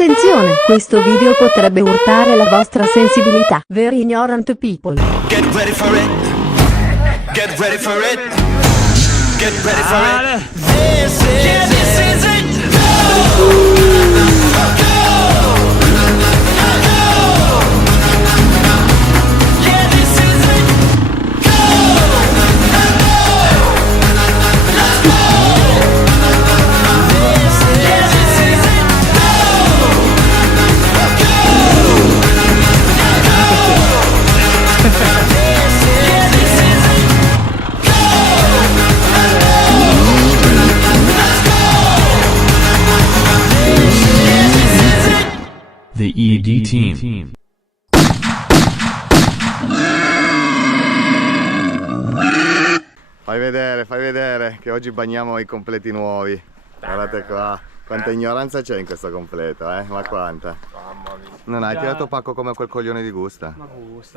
Attenzione, questo video potrebbe urtare la vostra sensibilità. Very ignorant people. Get ready for it. Get ready for it. Get ready for it. This is it. Go! The ED team. Fai vedere che oggi bagniamo i completi nuovi. Guardate qua, quanta ignoranza c'è in questo completo, ma quanta. Non hai tirato pacco come quel coglione di Gusta? Ma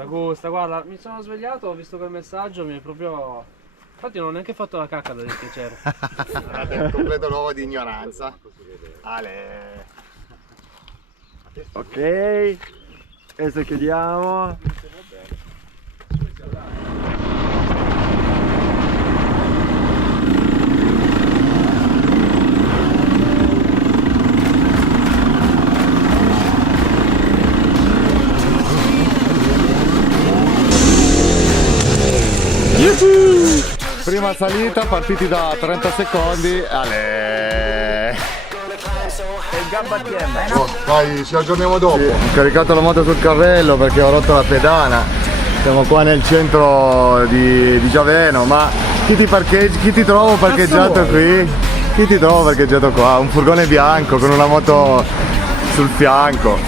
gusta, guarda, mi sono svegliato, ho visto quel messaggio, mi è proprio... Infatti non ho neanche fatto la cacca da dispiacere. Guardate il completo nuovo di ignoranza. Ale. Ok, adesso chiudiamo. Prima salita, partiti da 30 secondi. Ale. Dai, ci aggiorniamo dopo. Sì, ho caricato la moto sul carrello perché ho rotto la pedana. Siamo qua nel centro di Giaveno, ma chi ti trovo parcheggiato qui? Chi ti trovo parcheggiato qua? Un furgone bianco con una moto sul fianco.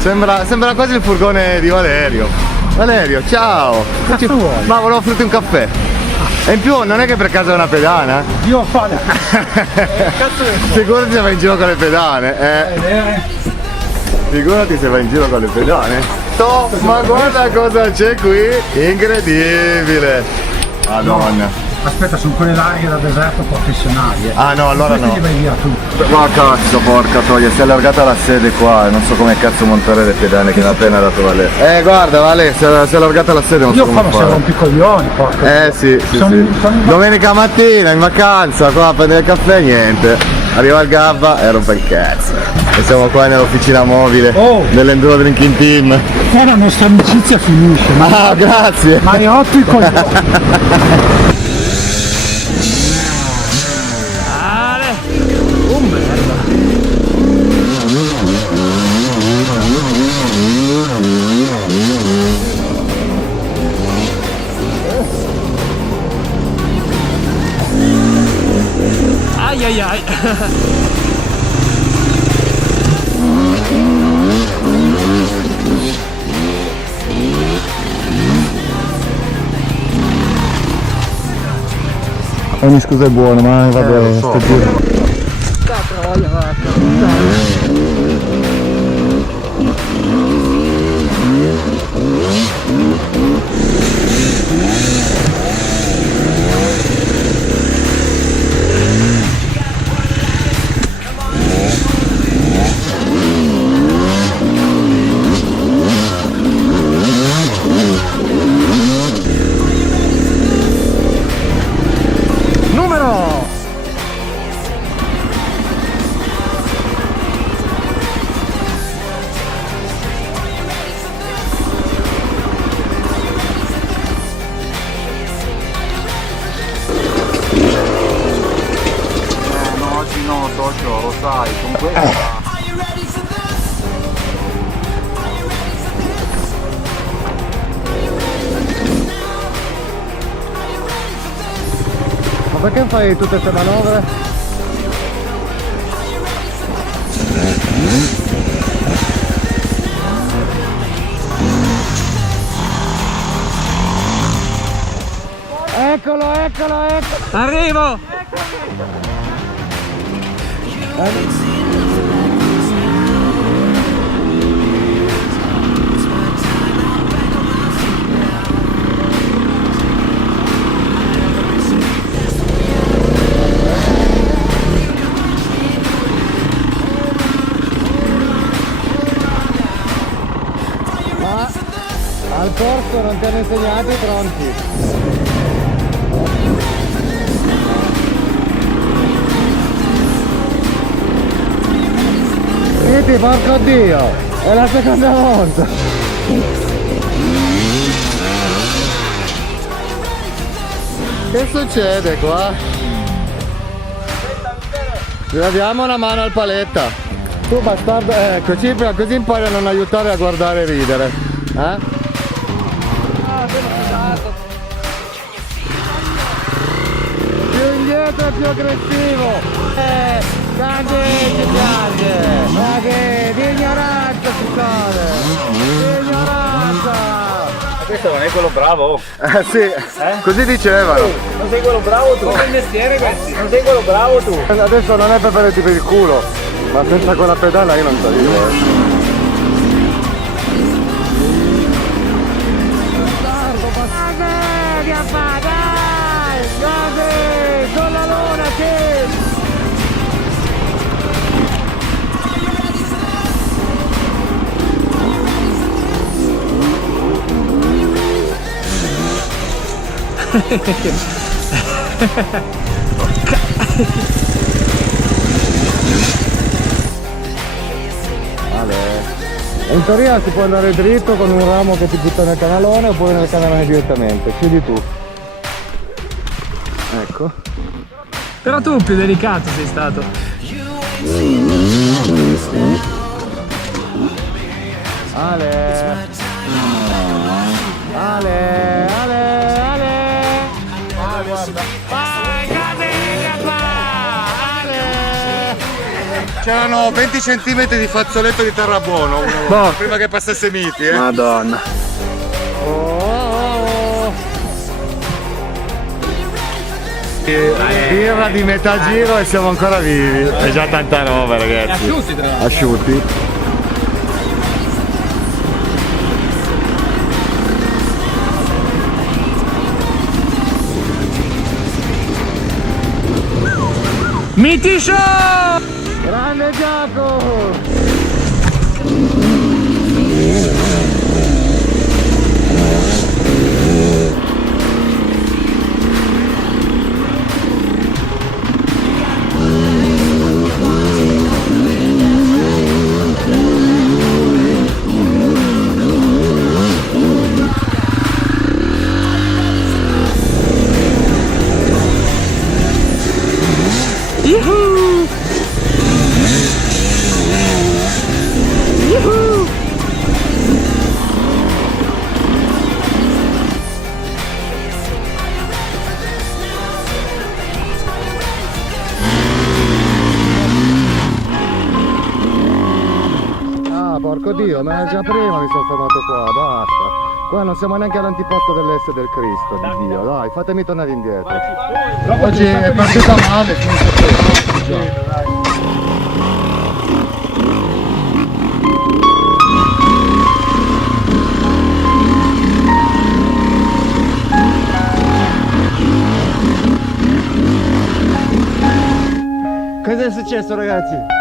Sembra quasi il furgone di Valerio. Valerio, ciao! Ma volevo offrirti un caffè. E in più non è che per caso è una pedana? Dio fare! Figurati se vai in giro con le pedane, Figurati se vai in giro con le pedane. Ma guarda cosa c'è qui! Incredibile! Madonna! Aspetta, sono quelle larghe da deserto professionali. Ah no, allora no. Li vai via tu. Ma cazzo, porca troia, si è allargata la sede qua e non so come cazzo montare le pedane che mi ha appena dato Vale. Guarda Vale, si è allargata la sede, non so come fare. Io farò coglioni, porca. Sì. Domenica mattina in vacanza, qua a prendere il caffè, niente. Arriva il Gabba e rompe il cazzo. E siamo qua nell'officina mobile dell'Enduro Drinking Team. Qua la nostra amicizia finisce. Ah, grazie. Ma hai rotto i coglioni. Ai. Ogni scusa è buona, ma vabbè, sto giro. Lo sai, con questa... Ma perché fai tutte queste manovre? Eccolo! Arrivo! corso non ti hanno insegnato i tronchi. Vedi, porco Dio, è la seconda volta. Che succede qua? Diamo una mano al paletta. Tu bastardo, ecco, così impari a non aiutare a guardare e ridere. Più indietro e più aggressivo. Grande, ci piace. Ma che di ignoranza si cade. Di ignoranza. Questo non è quello bravo. Sì, così dicevano. Non sei quello bravo tu. Come il mestiere questi? Non sei quello bravo tu. Adesso non è per prenderti per il culo, ma senza quella pedana io non salivo. Con la luna che... In teoria si può andare dritto con un ramo che ti butta nel canalone oppure nel canalone direttamente, scegli tu. Ecco. Però tu più delicato sei stato. Ale. Ale, Ale, Ale. Guarda. C'erano 20 cm di fazzoletto di terra buono prima che passasse Miti, Madonna. Birra di metà giro e siamo ancora vivi. È già tanta roba, ragazzi. Asciutti tra l'altro. Asciutti. Miti Show! Grande Giacomo! Porco Dio, ma già prima mi sono fermato qua, basta. Qua non siamo neanche all'antiposto dell'S del Cristo, di Dio, dai, fatemi tornare indietro. Oggi è partita male, cosa è successo, ragazzi?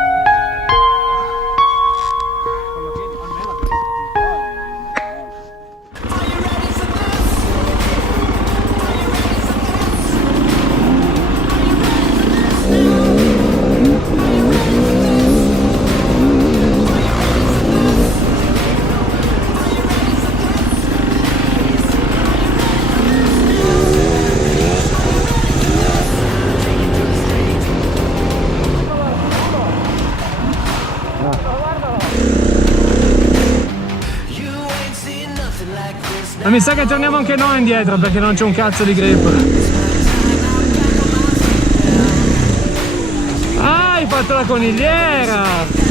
Ma mi sa che torniamo anche noi indietro perché non c'è un cazzo di grip. Ah, hai fatto la conigliera!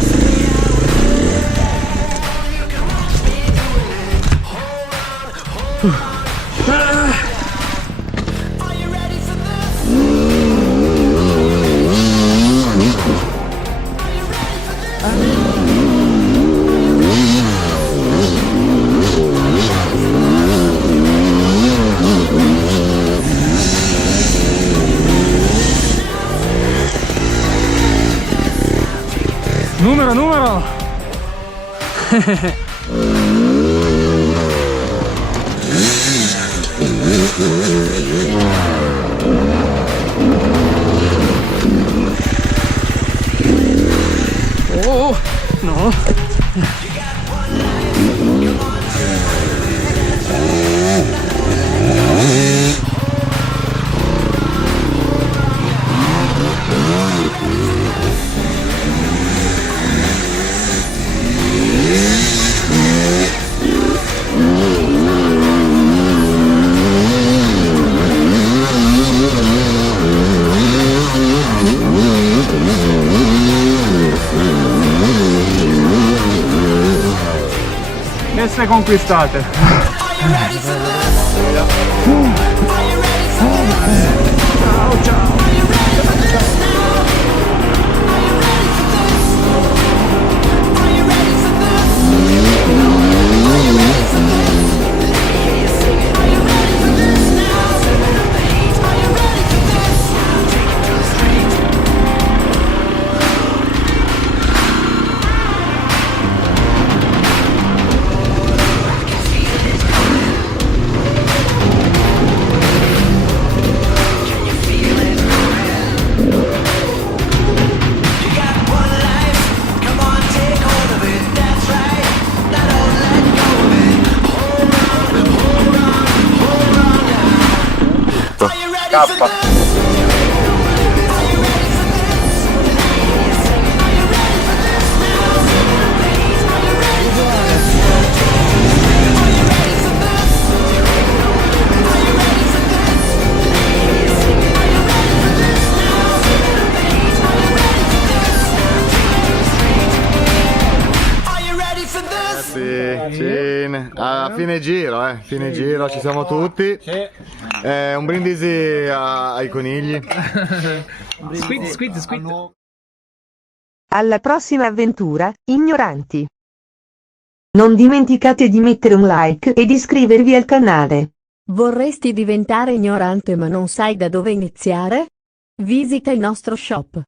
Numero! Oh, no. Messe conquistate. A fine giro, fine giro, ci siamo tutti. Un brindisi ai conigli. Squid. Alla prossima avventura, ignoranti. Non dimenticate di mettere un like ed iscrivervi al canale. Vorresti diventare ignorante ma non sai da dove iniziare? Visita il nostro shop.